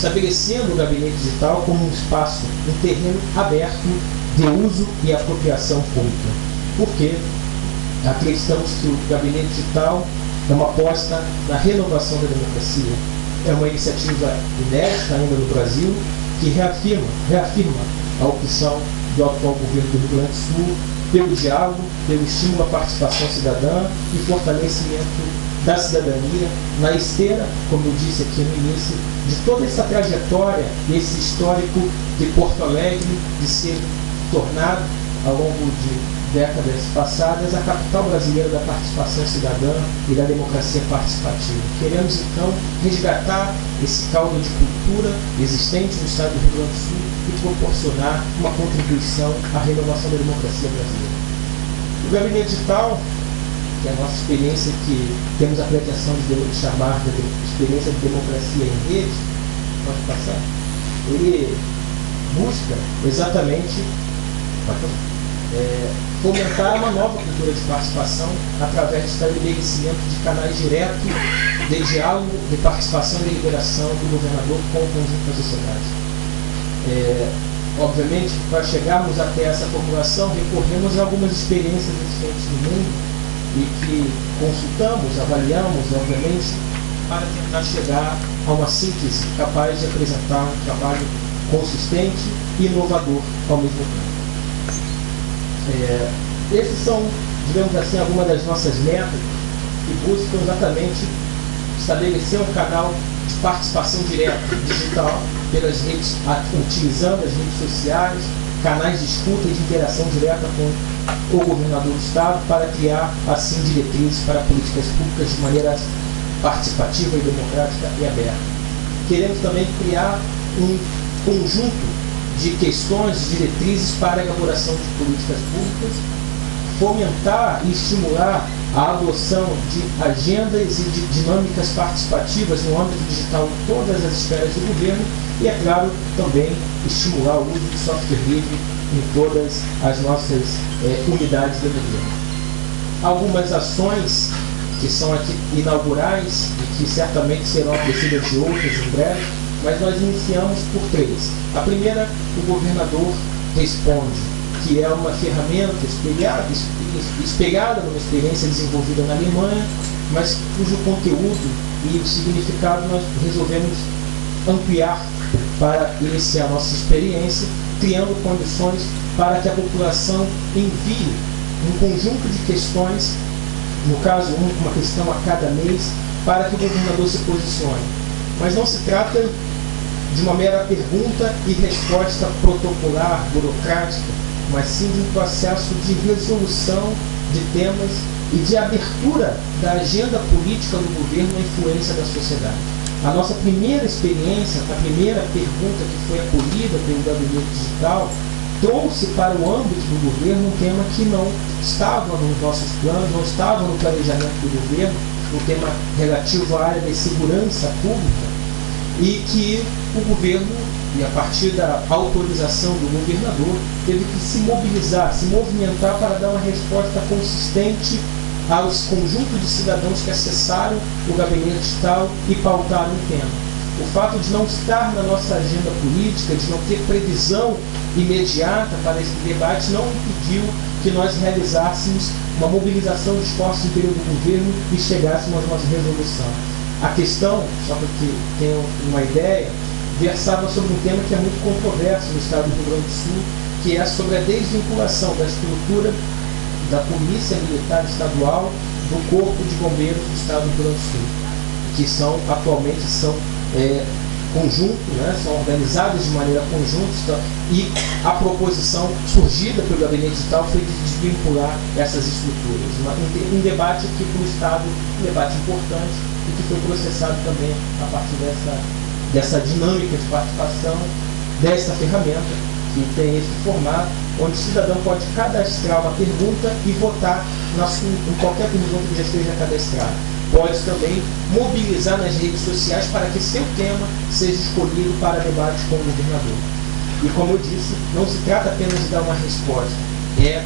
estabelecendo o gabinete digital como um espaço, um terreno aberto de uso e apropriação pública. Por quê? Acreditamos que o gabinete digital é uma aposta na renovação da democracia. É uma iniciativa inédita ainda no Brasil, que reafirma a opção do atual governo do Rio Grande do Sul pelo diálogo, pelo estímulo à participação cidadã e fortalecimento da cidadania na esteira, como eu disse aqui no início, de toda essa trajetória, esse histórico de Porto Alegre, de ser tornado, ao longo de décadas passadas, a capital brasileira da participação cidadã e da democracia participativa. Queremos, então, resgatar esse caldo de cultura existente no estado do Rio Grande do Sul e proporcionar uma contribuição à renovação da democracia brasileira. O gabinete digital, que é a nossa experiência que temos a pretensão de chamar de experiência de democracia em rede, pode passar, ele busca exatamente fomentar uma nova cultura de participação através do estabelecimento de canais diretos de diálogo, de participação e deliberação do governador com o conjunto da sociedade. Obviamente, para chegarmos até essa formulação, recorremos a algumas experiências existentes no mundo e que consultamos, avaliamos, obviamente, para tentar chegar a uma síntese capaz de apresentar um trabalho consistente e inovador ao mesmo tempo. Esses são, digamos assim, algumas das nossas metas que buscam exatamente estabelecer um canal de participação direta digital pelas redes, utilizando as redes sociais, canais de escuta e de interação direta com o governador do estado para criar, assim, diretrizes para políticas públicas de maneira participativa e democrática e aberta. Queremos também criar um conjunto de questões, diretrizes para a elaboração de políticas públicas, fomentar e estimular a adoção de agendas e de dinâmicas participativas no âmbito digital em todas as esferas do governo e, é claro, também estimular o uso de software livre em todas as nossas unidades do governo. Algumas ações que são aqui inaugurais e que certamente serão acrescidas de outras em breve, mas nós iniciamos por três. A primeira, o governador responde, que é uma ferramenta espelhada numa experiência desenvolvida na Alemanha, mas cujo conteúdo e o significado nós resolvemos ampliar para iniciar nossa experiência, criando condições para que a população envie um conjunto de questões, no caso uma questão a cada mês, para que o governador se posicione. Mas não se trata de uma mera pergunta e resposta protocolar, burocrática, mas sim de um processo de resolução de temas e de abertura da agenda política do governo à influência da sociedade. A nossa primeira experiência, a primeira pergunta que foi acolhida pelo gabinete digital, trouxe para o âmbito do governo um tema que não estava nos nossos planos, não estava no planejamento do governo, um tema relativo à área de segurança pública, e que o governo, e a partir da autorização do governador, teve que se mobilizar, se movimentar para dar uma resposta consistente aos conjuntos de cidadãos que acessaram o gabinete digital e pautaram o tema. O fato de não estar na nossa agenda política, de não ter previsão imediata para esse debate, não impediu que nós realizássemos uma mobilização de esforços no interior do governo e chegássemos a uma resolução. A questão, só para que tenham uma ideia, versava sobre um tema que é muito controverso no estado do Rio Grande do Sul, que é sobre a desvinculação da estrutura da Polícia Militar Estadual do Corpo de Bombeiros do estado do Rio Grande do Sul, que atualmente são conjunto, são organizadas de maneira conjunta, e a proposição surgida pelo gabinete digital foi de desvincular essas estruturas. Um debate aqui para o estado, um debate importante, e que foi processado também a partir dessa dinâmica de participação, dessa ferramenta, que tem esse formato, onde o cidadão pode cadastrar uma pergunta e votar em qualquer pergunta que já esteja cadastrada. Pode também mobilizar nas redes sociais para que seu tema seja escolhido para debate com o governador. E como eu disse, não se trata apenas de dar uma resposta, é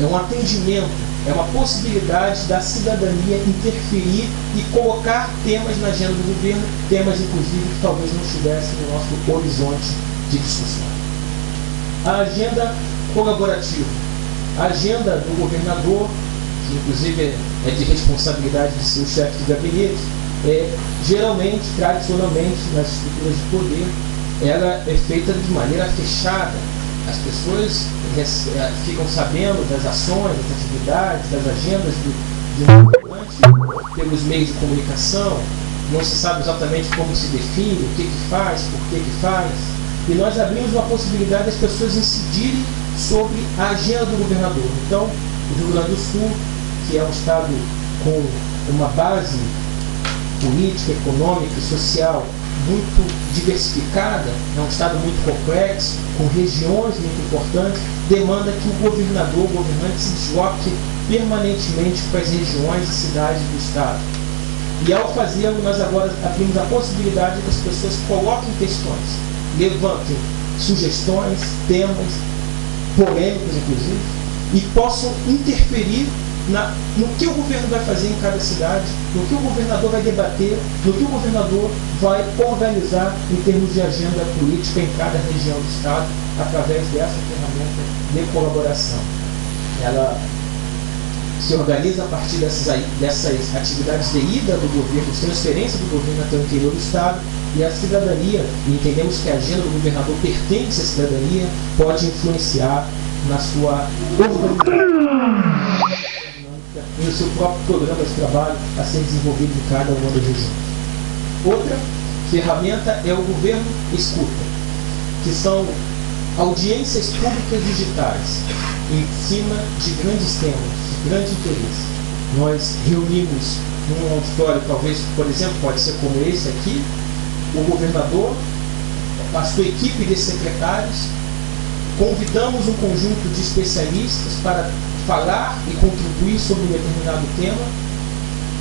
um atendimento é uma possibilidade da cidadania interferir e colocar temas na agenda do governo, temas inclusive que talvez não estivessem no nosso horizonte de discussão. A agenda colaborativa. A agenda do governador, que inclusive é de responsabilidade de seu chefe de gabinete, geralmente, tradicionalmente, nas estruturas de poder, ela é feita de maneira fechada. As pessoas ficam sabendo das ações, das atividades, das agendas de um governante pelos meios de comunicação. Não se sabe exatamente como se define, o que faz, por que faz. E nós abrimos uma possibilidade das pessoas incidirem sobre a agenda do governador. Então, o Rio Grande do Sul, que é um estado com uma base política, econômica e social muito diversificada, é um estado muito complexo, com regiões muito importantes, demanda que o governador, o governante, se desloque permanentemente para as regiões e cidades do estado. E ao fazê-lo, nós agora abrimos a possibilidade que as pessoas coloquem questões, levantem sugestões, temas, polêmicos inclusive, e possam interferir no que o governo vai fazer em cada cidade, no que o governador vai debater, no que o governador vai organizar em termos de agenda política em cada região do estado, através dessa ferramenta de colaboração. Ela se organiza a partir dessas atividades de ida do governo, de transferência do governo até o interior do estado, e a cidadania, e entendemos que a agenda do governador pertence à cidadania, pode influenciar na sua organização e no seu próprio programa de trabalho a ser desenvolvido em cada uma das regiões. Outra ferramenta é o governo escuta, que são audiências públicas digitais em cima de grandes temas, de grande interesse. Nós reunimos num auditório, talvez, por exemplo, pode ser como esse aqui, o governador, a sua equipe de secretários, convidamos um conjunto de especialistas para falar e contribuir sobre um determinado tema,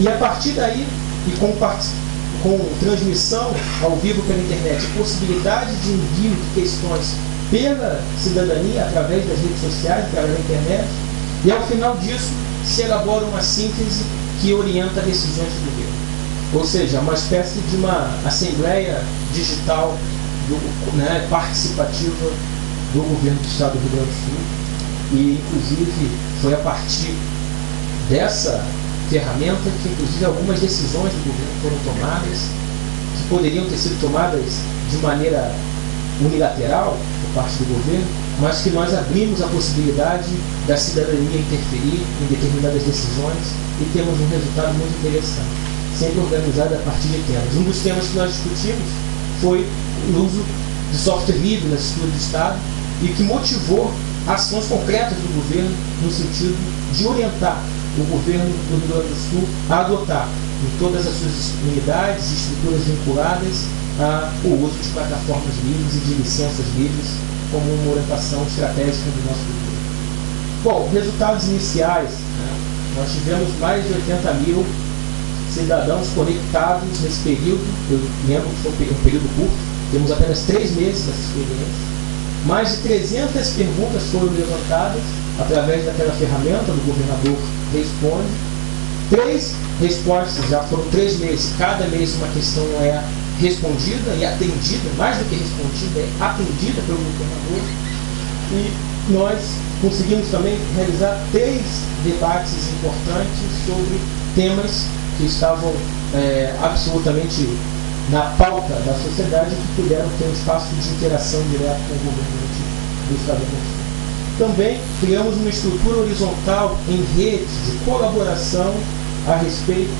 e a partir daí, e com transmissão ao vivo pela internet, possibilidade de envio de questões pela cidadania, através das redes sociais, através da internet, e ao final disso se elabora uma síntese que orienta decisões do governo. Ou seja, uma espécie de uma assembleia digital participativa do governo do estado do Rio Grande do Sul. E, inclusive, foi a partir dessa ferramenta que, inclusive, algumas decisões do governo foram tomadas, que poderiam ter sido tomadas de maneira unilateral por parte do governo, mas que nós abrimos a possibilidade da cidadania interferir em determinadas decisões e temos um resultado muito interessante, sempre organizado a partir de temas. Um dos temas que nós discutimos foi o uso de software livre nas estruturas do Estado e que motivou ações concretas do governo no sentido de orientar o governo do Rio Grande do Sul a adotar em todas as suas unidades e estruturas vinculadas o uso de plataformas livres e de licenças livres como uma orientação estratégica do nosso governo. Bom, resultados iniciais, nós tivemos mais de 80 mil cidadãos conectados nesse período. Eu lembro que foi um período curto, temos apenas 3 meses dessa experiência. Mais de 300 perguntas foram levantadas através daquela ferramenta do governador Responde. 3 respostas, já foram 3 meses, cada mês uma questão é respondida e atendida, mais do que respondida, é atendida pelo governador. E nós conseguimos também realizar 3 debates importantes sobre temas que estavam absolutamente na pauta da sociedade, que puderam ter um espaço de interação direta com o governante do Estado do Rio Grande do Sul. Também criamos uma estrutura horizontal em rede de colaboração a respeito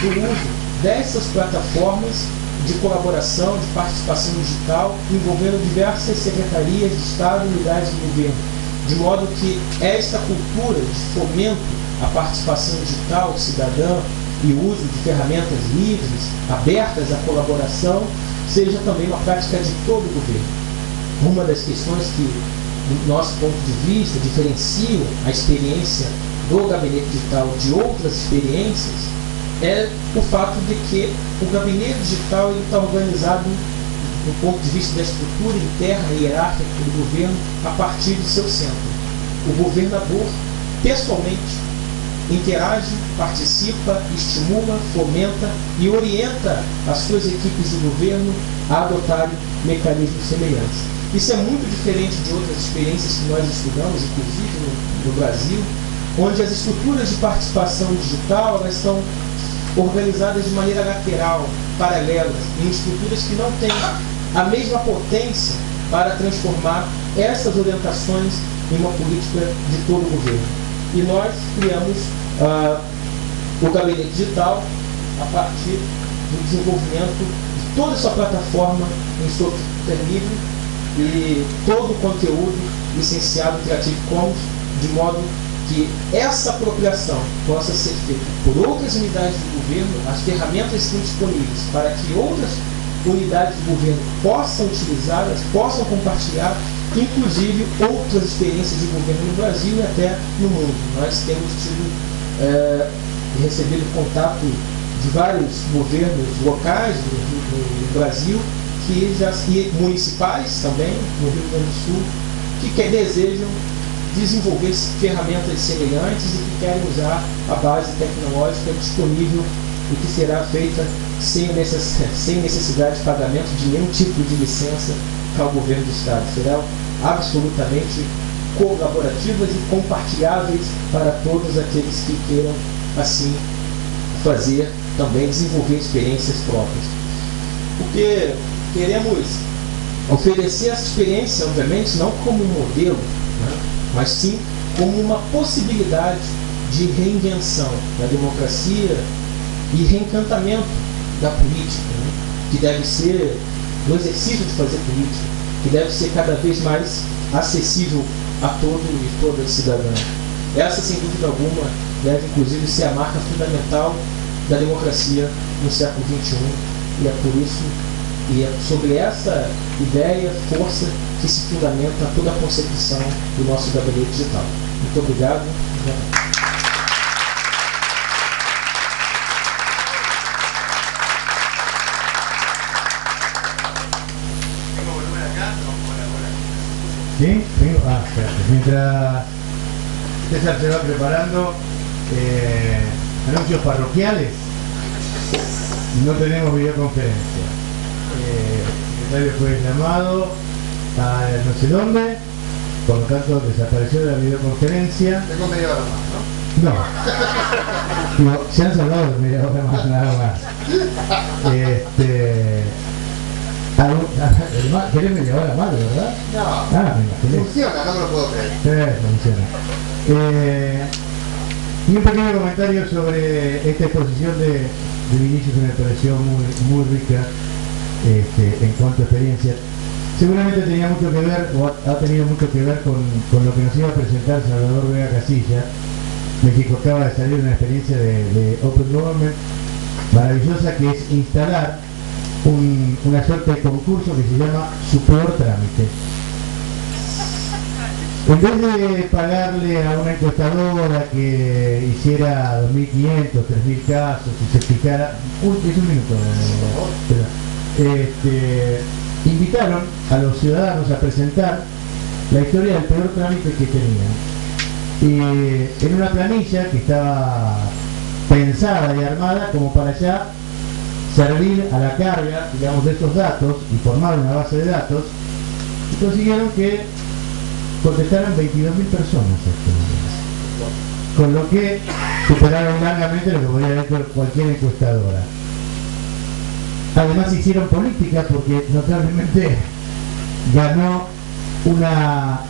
do uso dessas plataformas de colaboração, de participação digital, envolvendo diversas secretarias de Estado e unidades do governo, de modo que esta cultura de fomento à participação digital cidadã e uso de ferramentas livres, abertas à colaboração, seja também uma prática de todo o governo. Uma das questões que, do nosso ponto de vista, diferenciam a experiência do gabinete digital de outras experiências é o fato de que o gabinete digital está organizado do ponto de vista da estrutura interna e hierárquica do governo a partir de seu centro. O governador, pessoalmente, interage, participa, estimula, fomenta e orienta as suas equipes de governo a adotarem mecanismos semelhantes. Isso é muito diferente de outras experiências que nós estudamos, inclusive no Brasil, onde as estruturas de participação digital elas estão organizadas de maneira lateral, paralelas, em estruturas que não têm a mesma potência para transformar essas orientações em uma política de todo o governo. E nós criamos o Gabinete Digital a partir do desenvolvimento de toda essa plataforma em software livre e todo o conteúdo licenciado Creative Commons, de modo que essa apropriação possa ser feita por outras unidades do governo, as ferramentas estão disponíveis para que outras unidades do governo possam utilizá-las, possam compartilhar, inclusive outras experiências de governo no Brasil e até no mundo. Nós temos tido recebido contato de vários governos locais no Brasil e municipais também, no Rio Grande do Sul, que desejam desenvolver ferramentas semelhantes e que querem usar a base tecnológica disponível e que será feita sem necessidade de pagamento de nenhum tipo de licença ao governo do Estado. Serão absolutamente colaborativas e compartilháveis para todos aqueles que queiram, assim, fazer também, desenvolver experiências próprias. Porque queremos oferecer essa experiência, obviamente, não como um modelo, né, mas sim como uma possibilidade de reinvenção da democracia e reencantamento da política, né, que deve ser o exercício de fazer política, que deve ser cada vez mais acessível a todo e toda cidadã. Essa, sem dúvida alguma, deve inclusive ser a marca fundamental da democracia no século XXI, e é por isso, e é sobre essa ideia, força, que se fundamenta toda a concepção do nosso gabinete digital. Muito obrigado. ¿Sí? Mientras César se va preparando, anuncios parroquiales, no tenemos videoconferencia. El secretario fue llamado a no sé dónde, por lo tanto desapareció de la videoconferencia. Tengo media hora más, ¿no? No, se han salvado de media hora más, nada más. ¿Querés media hora más, verdad? No, funciona, no me lo puedo creer. Funciona. Y un pequeño comentario sobre esta exposición de Vinicius, que me pareció muy rica en cuanto a experiencia. Seguramente tenía mucho que ver, o ha tenido mucho que ver con lo que nos iba a presentar Salvador Vega Casilla. México acaba de salir una experiencia de Open Government maravillosa, que es instalar una suerte de concurso que se llama Su Peor Trámite. En vez de pagarle a una encuestadora que hiciera 2.500, 3.000 casos y se explicara, es un minuto, invitaron a los ciudadanos a presentar la historia del peor trámite que tenían, en una planilla que estaba pensada y armada como para ya servir a la carga, digamos, de estos datos y formar una base de datos, y consiguieron que contestaran 22.000 personas con lo que superaron largamente lo que podría haber hecho cualquier encuestadora. Además hicieron política porque notablemente ganó una